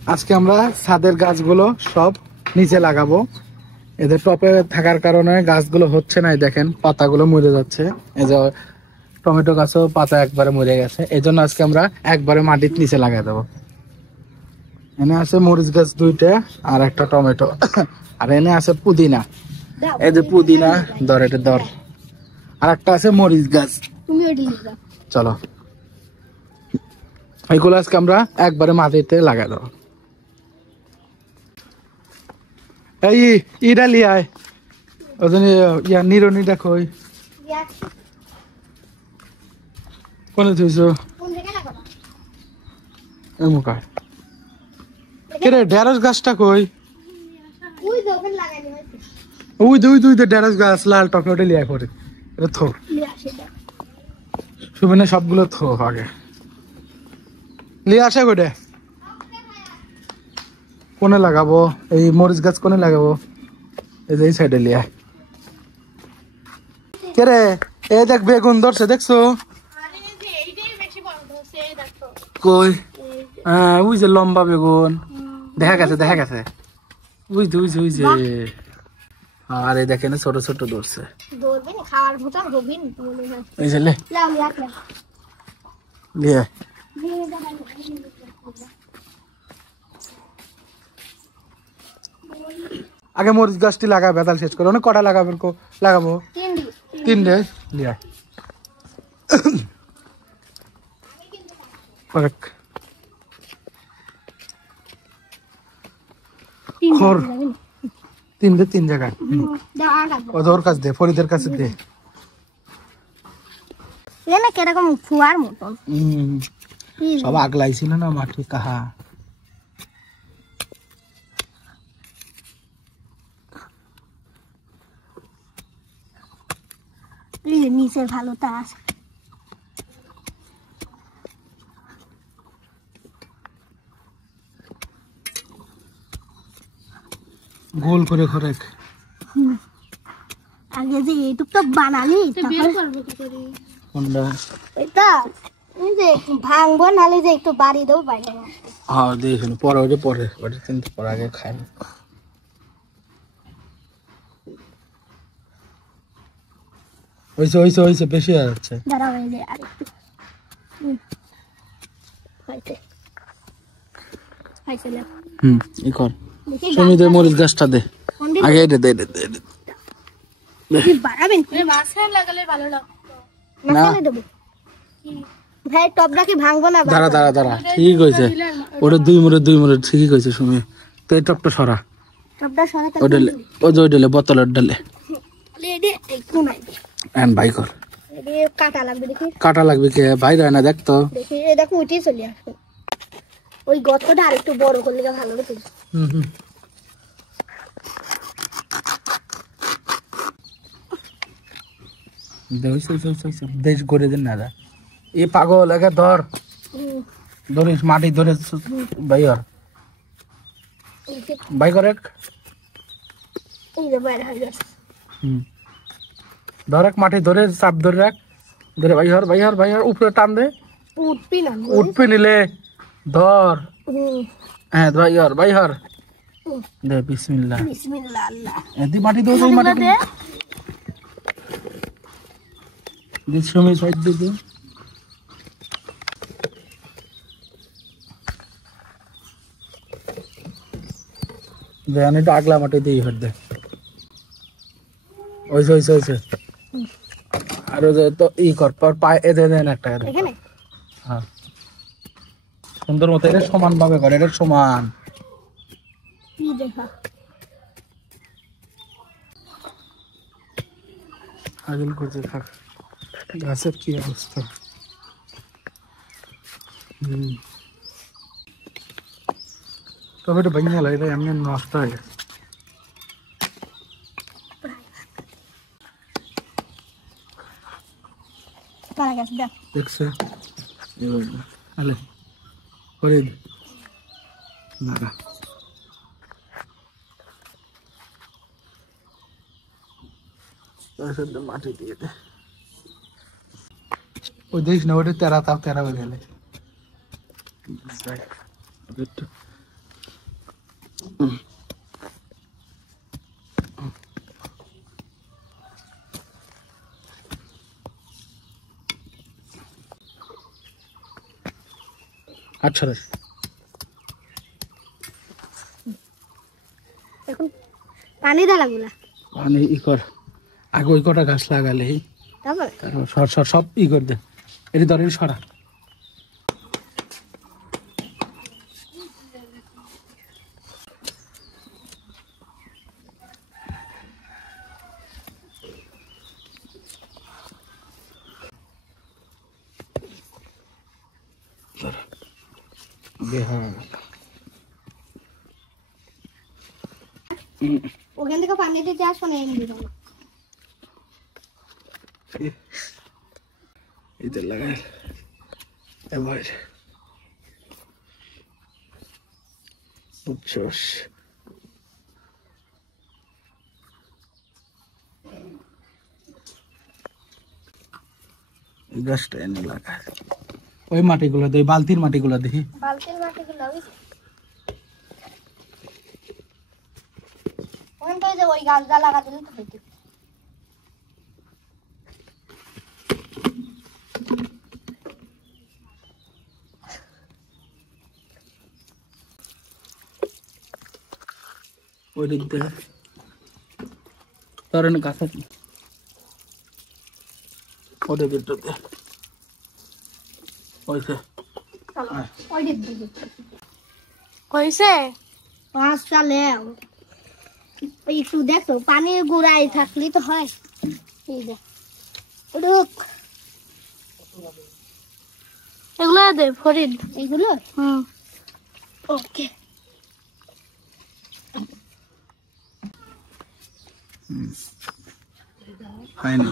আজকে আমরা ছাদের গাছগুলো সব নিচে লাগাবো। এদের টপে থাকার কারণে গাছগুলো হচ্ছে না, দেখেন পাতাগুলো মরে যাচ্ছে। এই যে টমেটো গাছও পাতা একবারে মরে গেছে, এই জন্য আজকে আমরা একবারে মাটির নিচে লাগাই দেবো। এনে আছে মরিচ গাছ 2টা আর একটা টমেটো, আর এনে আছে পুদিনা। এই যে পুদিনা ধর, এটা ধর, আর একটা আছে মরিচ গাছ। চলো এইগুলো আজকে আমরা একবারে মাটিতে লাগাই দেবো। এই ইটা লিয়ায় ওজন ইয়া নিরনিটা কই কোনে থইছো এমুকা কেরে ঢেঁড়স গাছটা কই? ওই দুই ঢেঁড়স গাছ লাল টকটকে লিয়া করে এটা থো সুবিনা সবগুলো থো আগে লিয়ে আসে কইটা কোনে লাগাবো? এই মরিচ গাছ কোনে লাগাবো? এই যে এই সাইডে লিয়া কেরে এই দেখ বেগুন ধরছে দেখছো কই? হ্যাঁ ওই যে লম্বা বেগুন দেখা গেছে ওই যে আর এই দেখেন ছোট ছোট ধরছে এই যে লিয়া আগে মরিচ গাছটি লাগাবে, বেদাল শেষ করে অনেক কটা লাগাবেন লাগাবো 3টে লিয়া খর 3 জায়গায় ওর কাছে দে, ফরিদের কাছে দে। কিরকম ফুয়ার মতন সব আগলাইছিল না মাটি কাহা। নিচের ভালো তা আছে গোল করে খরেক আগে যে এইটুক তো বানালি কোনটা এটা এই যে ভাঙবো নালে যে একটু বাড়ি দেবো বাইরে। হ্যাঁ দেখুন পরে ওটা কিন্তু পরে আগে খাই হইছে বেশি হয়ে যাচ্ছে। দাঁড়াও এই যে আরেকটু ই কর সুমিতে মরিচ গাছটা দে আগে, এটা দে বাড়াবেন না ভাই টপটা কি ভাঙবো না? দাঁড়া ঠিক হয়েছে, ওটা 2 মিনিট ঠিকই কইছে সুমি। তো এই টপটা সরা, টপটা সরাতে ওই ডালে বোতলের ডালে ভাই কর। কাটা লাগবে কে ভাই রায় না? দেখতো দেখি দেখো উঠে চলে আসো, ওই গর্তটা আর একটু বড় করলে ভালো হতো। দেশ করে দিন না এ পাগল একে ধরিস মাটি ধরে ভাই কর ধর এক মাটি ধরে চাপ ধরে রাখ, ধরে ভাই হর উপরে টান দে, উঠবি নিলে ধর। হ্যাঁ ভাই হর দে বিসমিল্লাহ আল্লাহ এদি মাটি দে মাটি দে সময় সাইড দে দেন এটা আগলা মাটি দিয়ে হট দে হইছে আর তো ই কর পর পায় এ দেন একটা এখানে। হ্যাঁ সুন্দর মতো এটা সমান ভাবে করে, এটা সমান কি দেখা আগল করতে থাক। গাছের কি অবস্থা, তবে এটা ভেঙে লাগে এমনি নষ্ট হয়ে গেছে। দেখছে আলে করে মাটি দিয়ে দে। ওই দেখিস না ওটা তেরা হয়ে গেলে আচ্ছা রে এখন পানি দেওয়া লাগবে না পানি ই কর আগে ওই কটা গাছ লাগালে তারপরে তারপর সর সর সব ই করে দে এটি ধরে সরা বেহাল ওখান থেকে পানি দিতে আসো না এনে দিলাম ইতে লাগাই এবার বুঝছস এই গাছটা এনে লাগাই ওই মাটিগুলো দে বালতির মাটিগুলো দেখি বালতির মাটিগুলো ওখান থেকে যে ওই গাছটা লাগা দিলে তো হইতো ওই দিক দিয়ে তোর এনে গাছ আছে ওদের দিকটাতে ওইসে ওই দিক দিকে কইছে পাঁচ সালে একটু দেখো পানির গুড়াই থাকলে তো হয় এই দেখ রুক এগুলো দে ফরিদ এগুলো ওকে হয়নি